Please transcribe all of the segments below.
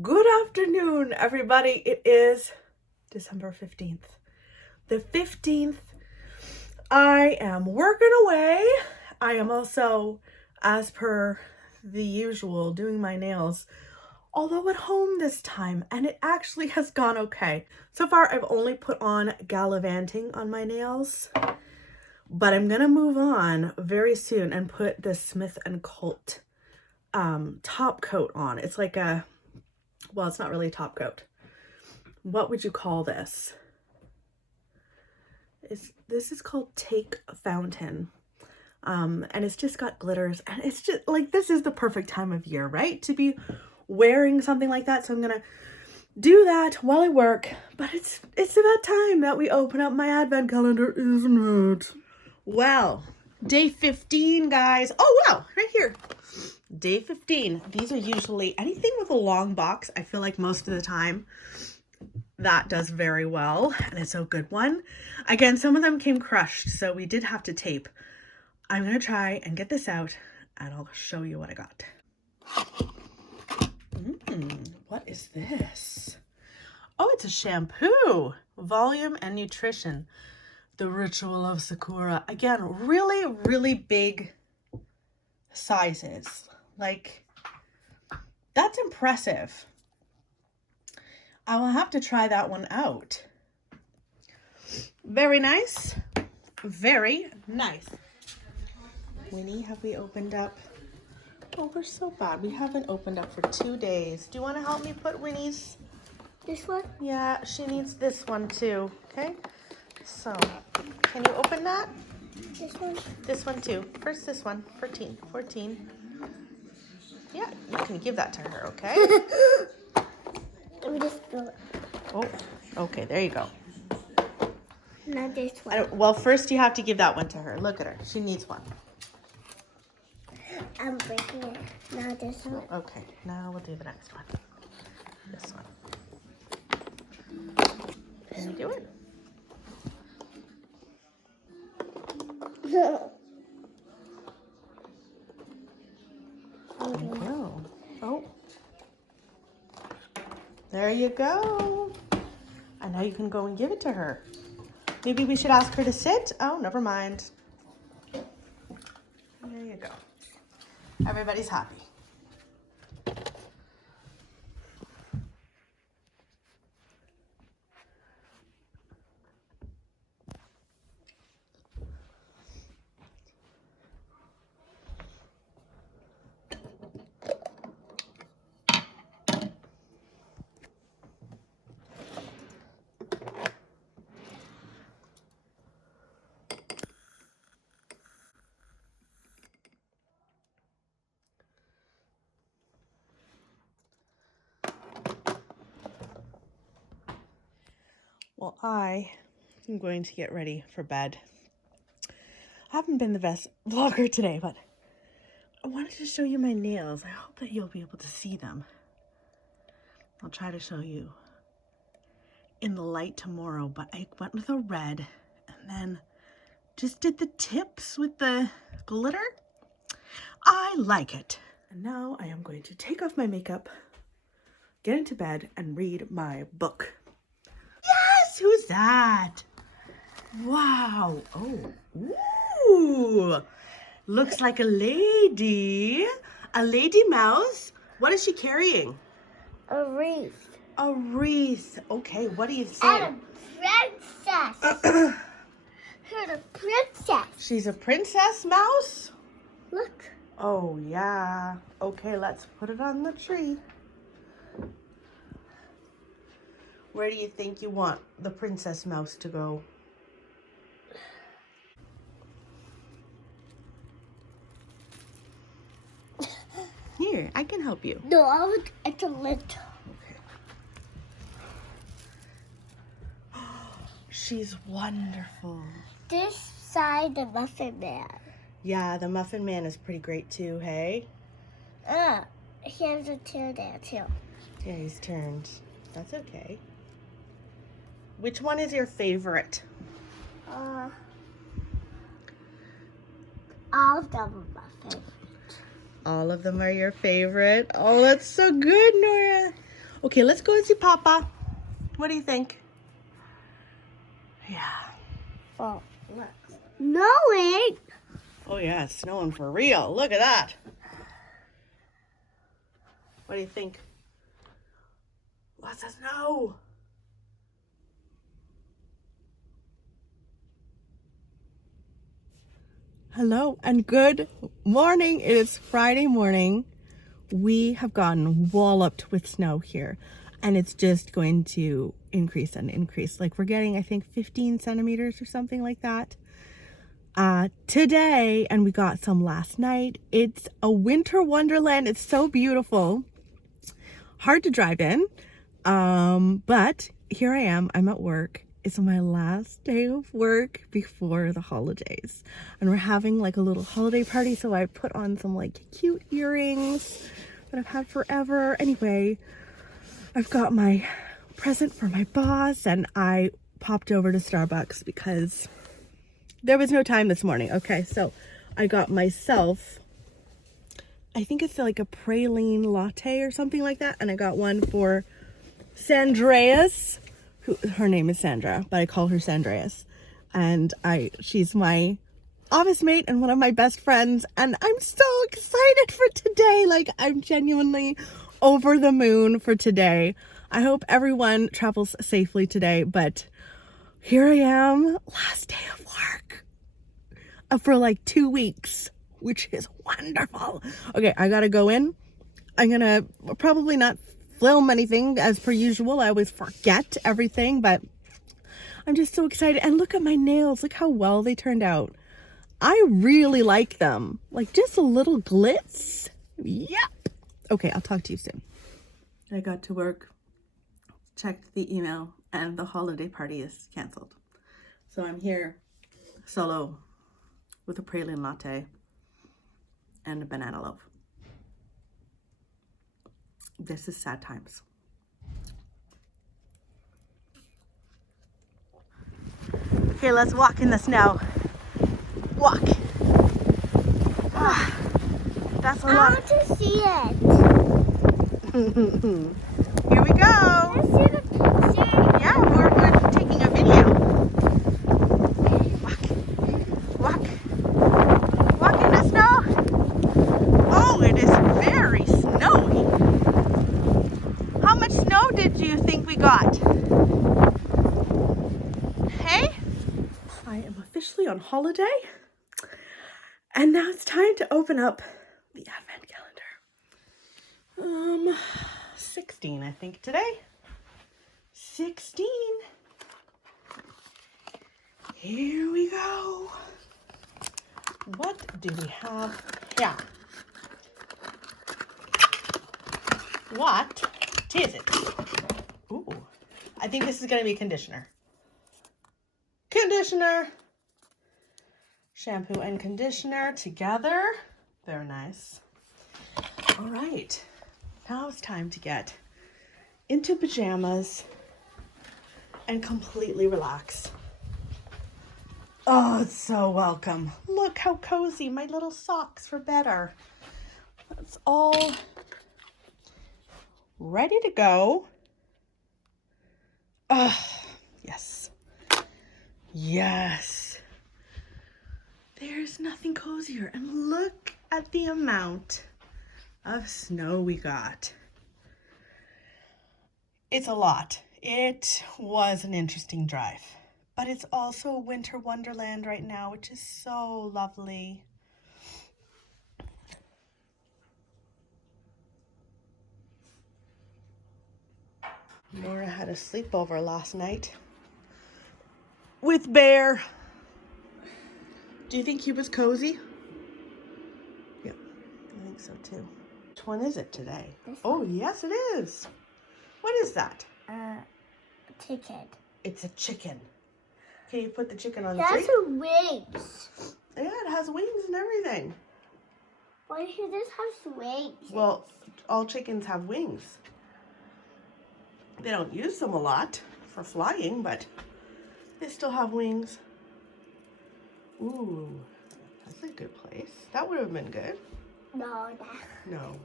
Good afternoon, everybody. It is December 15th. The 15th. I am working away. I am also, as per the usual, doing my nails, although at home this time, and it actually has gone okay. So far, I've only put on gallivanting on my nails, but I'm gonna move on very soon and put the Smith & Colt top coat on. It's like a, well, it's not really a top coat. What would you call this? This is called Take Fountain. And it's just got glitters, and it's just like, this is the perfect time of year, right? To be wearing something like that. So I'm gonna do that while I work, but it's about time that we open up my advent calendar, isn't it? Well, day 15, guys. Oh, wow, right here. Day 15. These are usually anything with a long box. I feel like most of the time that does very well, and it's a good one. Again, some of them came crushed, so we did have to tape. I'm gonna try and get this out, and I'll show you what I got. What is this? Oh, it's a shampoo. Volume and Nutrition. The Ritual of Sakura. Again, really, really big sizes. Like, that's impressive. I will have to try that one out. Very nice. Very nice. Winnie, have we opened up? Oh, we're so bad. We haven't opened up for 2 days. Do you want to help me put Winnie's? This one? Yeah, she needs this one too. Okay. So, can you open that? This one? This one too. First this one. 14. Yeah, you can give that to her, okay? Let me just go. Oh, okay, there you go. Not this one. Well, first you have to give that one to her. Look at her. She needs one. I'm breaking it. Now this one. Okay, now we'll do the next one. This one. Can you do it? No. There you go. Oh. There you go. And now you can go and give it to her. Maybe we should ask her to sit. Oh, never mind. There you go. Everybody's happy. Well, I am going to get ready for bed. I haven't been the best vlogger today, but I wanted to show you my nails. I hope that you'll be able to see them. I'll try to show you in the light tomorrow, but I went with a red and then just did the tips with the glitter. I like it. And now I am going to take off my makeup, get into bed, and read my book. Yes! Who's that? Wow. Oh. Ooh. Looks like a lady. A lady mouse. What is she carrying? A wreath. A wreath. Okay, what do you say? And a princess. Her a princess. She's a princess mouse? Look. Oh, yeah. Okay, let's put it on the tree. Where do you think you want the princess mouse to go? Here, I can help you. No, I would, it's a little. She's wonderful. This side, the Muffin Man. Yeah, the Muffin Man is pretty great too, hey? He has a tail there too. Yeah, he's turned. That's okay. Which one is your favorite? All of them are my favorite. All of them are your favorite? Oh, that's so good, Nora. Okay, let's go and see Papa. What do you think? Yeah. Oh, look. Snowing. Oh yeah, it's snowing for real. Look at that. What do you think? Lots of snow. Hello and good morning. It is Friday morning. We have gotten walloped with snow here, and it's just going to increase and increase. Like we're getting, I think, 15 centimeters or something like that today, and we got some last night. It's a winter wonderland. It's so beautiful. Hard to drive in, but here I am. I'm at work. It's my last day of work before the holidays, and we're having like a little holiday party, so I put on some like cute earrings that I've had forever. Anyway, I've got my present for my boss, and I popped over to Starbucks because there was no time this morning. Okay, so I got myself, I think it's like a praline latte or something like that, and I got one for Sandreas, who, her name is Sandra, but I call her Sandreas, and she's my office mate and one of my best friends, and I'm so excited for today. Like, I'm genuinely over the moon for today. I hope everyone travels safely today, but here I am, last day of work for like 2 weeks, which is wonderful. Okay, I gotta go in. I'm gonna probably not film anything as per usual. I always forget everything, but I'm just so excited. And look at my nails. Look how well they turned out. I really like them. Like just a little glitz. Yep. Okay, I'll talk to you soon. I got to work, checked the email, and the holiday party is canceled. So I'm here solo with a praline latte and a banana loaf. This is sad times. Okay, let's walk in the snow. Walk. Ah, that's a I lot. want to see it. Here we go. Let's see the picture. Yeah, we're taking a video. Walk. Walk. Walk in the snow. Oh, it is very snowy. How much snow did you think we got? Hey? I am officially on holiday. And now it's time to open up the advent calendar. 16, I think, today. 16. Here we go. What do we have here? What is it? Ooh, I think this is going to be conditioner. Conditioner. Shampoo and conditioner together. Very nice. All right. Now it's time to get into pajamas and completely relax. Oh, it's so welcome. Look how cozy my little socks for bed are. That's all ready to go. Yes. Yes. There's nothing cozier. And look at the amount of snow we got. It's a lot. It was an interesting drive, but it's also winter wonderland right now, which is so lovely. Nora had a sleepover last night with Bear. Do you think he was cozy? Yep, I think so too. Which one is it today? Oh, yes it is. What is that? Chicken. It's a chicken. Can you put the chicken on the It tree? has wings. Yeah, it has wings and everything. Why should this have wings? Well, all chickens have wings. They don't use them a lot for flying, but they still have wings. Ooh, that's a good place. That would have been good. No, No.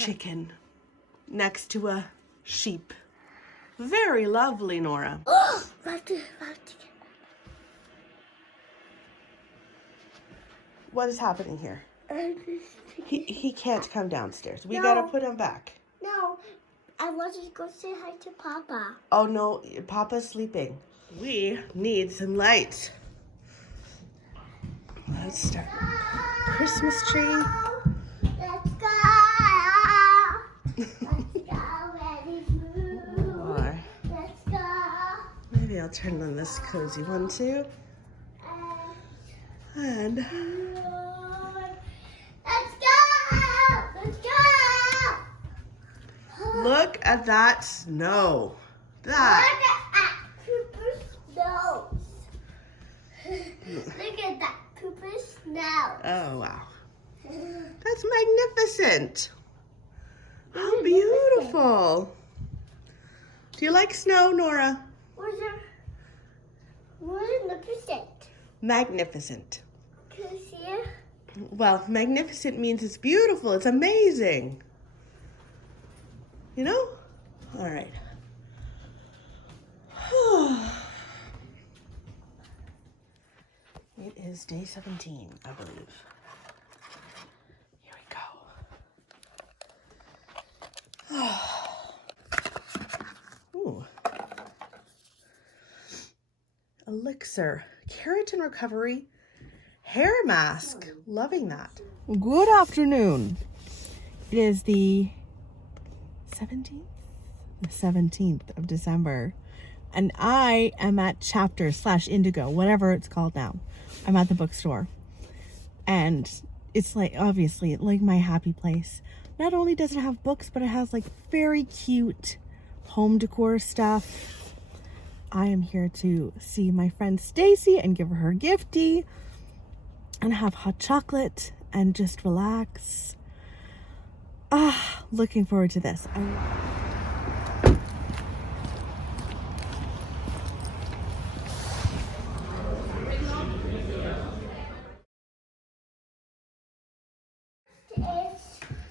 chicken next to a sheep. Very lovely, Nora. What is happening here? He can't come downstairs. We gotta put him back. No, I wanted to go say hi to Papa. Oh no, Papa's sleeping. We need some lights. Let's start. Christmas tree. Let's go. Let's go, ready, move. Or Let's go. maybe I'll turn on this cozy one too. And Let's go. Let's go. look at that snow. Look That. at Cooper's nose. Look at that Cooper's nose. Oh wow. That's magnificent. How beautiful. Do you like snow, Nora? What is magnificent? Magnificent. Can you see it? Well, magnificent means it's beautiful. It's amazing. You know? All right. It is day 17, I believe. Here we go. Ooh. Elixir, keratin recovery, hair mask. Loving that. Good afternoon. It is the 17th? The 17th of December. And I am at Chapter/Indigo, whatever it's called now. I'm at the bookstore. And it's like, obviously, like my happy place. Not only does it have books, but it has like very cute home decor stuff. I am here to see my friend Stacy and give her a gifty and have hot chocolate and just relax. Looking forward to this.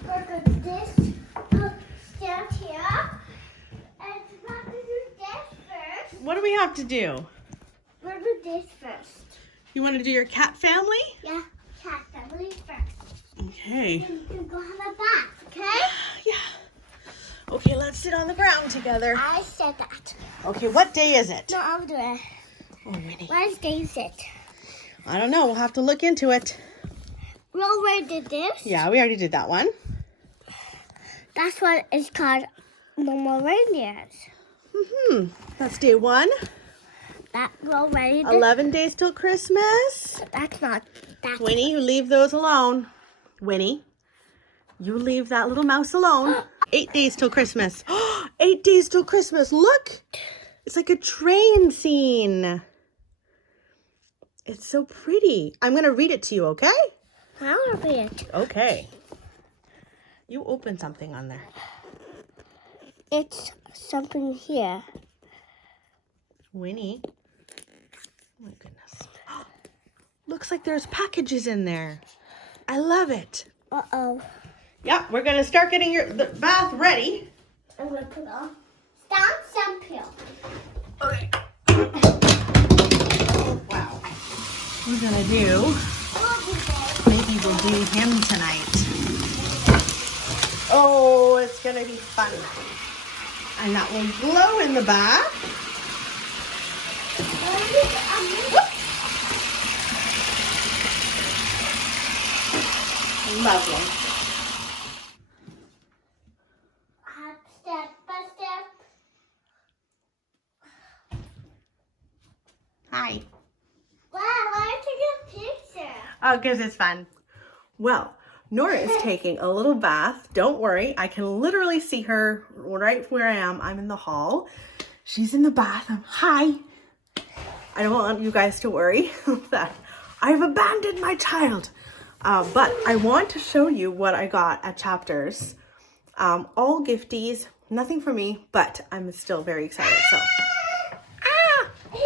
We're going to this stand here. And we're going to do this first. What do we have to do? We're going to do this first. You want to do your cat family? Yeah, cat family first. Okay. Then you can go have a bath, okay? Yeah. Okay, let's sit on the ground together. I said that. Okay, what day is it? No, I'll do it. Oh, Winnie. What day is it? I don't know. We'll have to look into it. We already did this. Yeah, we already did that one. That's what it's called No More Reindeers. That's day 1. That we already did. 11 days till Christmas. That's not. That's Winnie, you leave those alone. Winnie, you leave that little mouse alone. 8 days till Christmas. 8 days till Christmas. Look. It's like a train scene. It's so pretty. I'm going to read it to you, okay? I want to read it. Okay. You open something on there. It's something here. Winnie. Oh my goodness. Looks like there's packages in there. I love it. Uh-oh. Yeah, we're going to start getting the bath ready. I'm going to put on Stand Some Peel. Okay. Wow. We're going to do, maybe we'll do him tonight. Oh, it's going to be fun. And that will glow in the bath. Lovely. Step by step. Hi. Wow, I took a picture. Oh, because it's fun. Well, Nora is taking a little bath. Don't worry. I can literally see her right where I am. I'm in the hall. She's in the bath. Hi. I don't want you guys to worry that I've abandoned my child. But I want to show you what I got at Chapters. All gifties. Nothing for me, but I'm still very excited.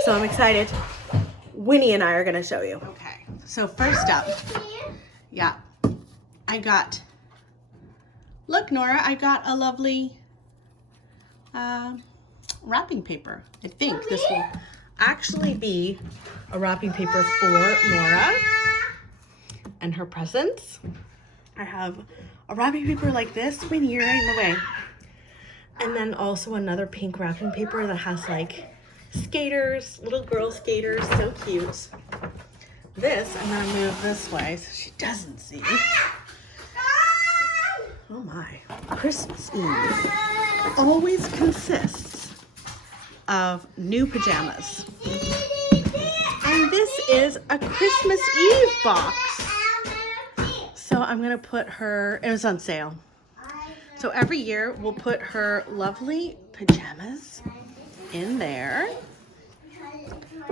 So I'm excited. Winnie and I are going to show you. Okay. So first up, yeah, I got Look, Nora, I got a lovely wrapping paper. I think this will actually be a wrapping paper for Nora and her presents. I have a wrapping paper like this. Winnie, you're right in the way. And then also another pink wrapping paper that has like skaters, little girl skaters, so cute. This, I'm gonna move this way so she doesn't see. Oh my, Christmas Eve always consists of new pajamas. And this is a Christmas Eve box. So I'm gonna put her, it was on sale. So every year we'll put her lovely pajamas in there.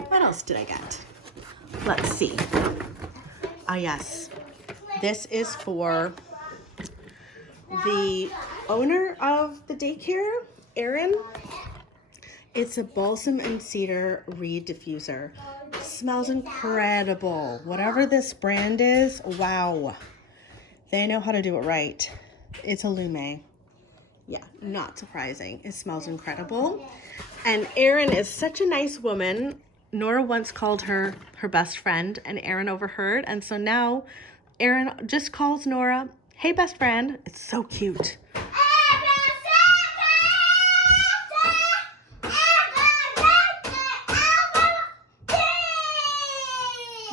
What else did I get? Let's see. Ah, yes. This is for the owner of the daycare, Erin. It's a balsam and cedar reed diffuser. It smells incredible. Whatever this brand is, wow. They know how to do it right. It's a Lume. Yeah, not surprising. It smells incredible. And Erin is such a nice woman. Nora once called her her best friend, and Erin overheard. And so now Erin just calls Nora, hey, best friend. It's so cute.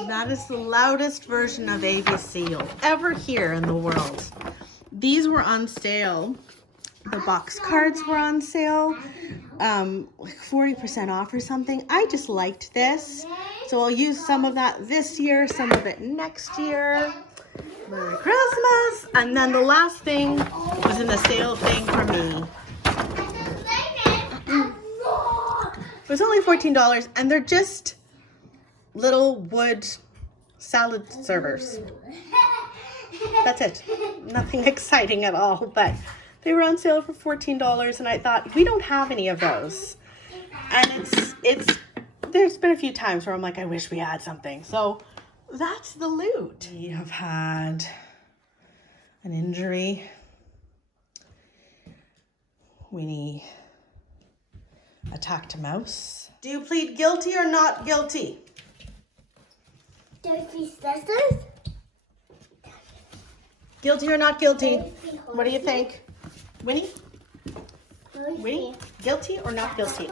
That is the loudest version of ABC you'll ever hear in the world. These were on sale. The box cards were on sale, like 40% off or something. I just liked this. So I'll use some of that this year, some of it next year. Merry Christmas. And then the last thing was in the sale thing for me. It was only $14, and they're just little wood salad servers. That's it. Nothing exciting at all, but they were on sale for $14, and I thought, we don't have any of those. And there's been a few times where I'm like, I wish we had something. So that's the loot. We have had an injury. Winnie attacked a mouse. Do you plead guilty or not guilty? Guilty or not guilty? What do you think? Winnie? Winnie? Guilty or not guilty?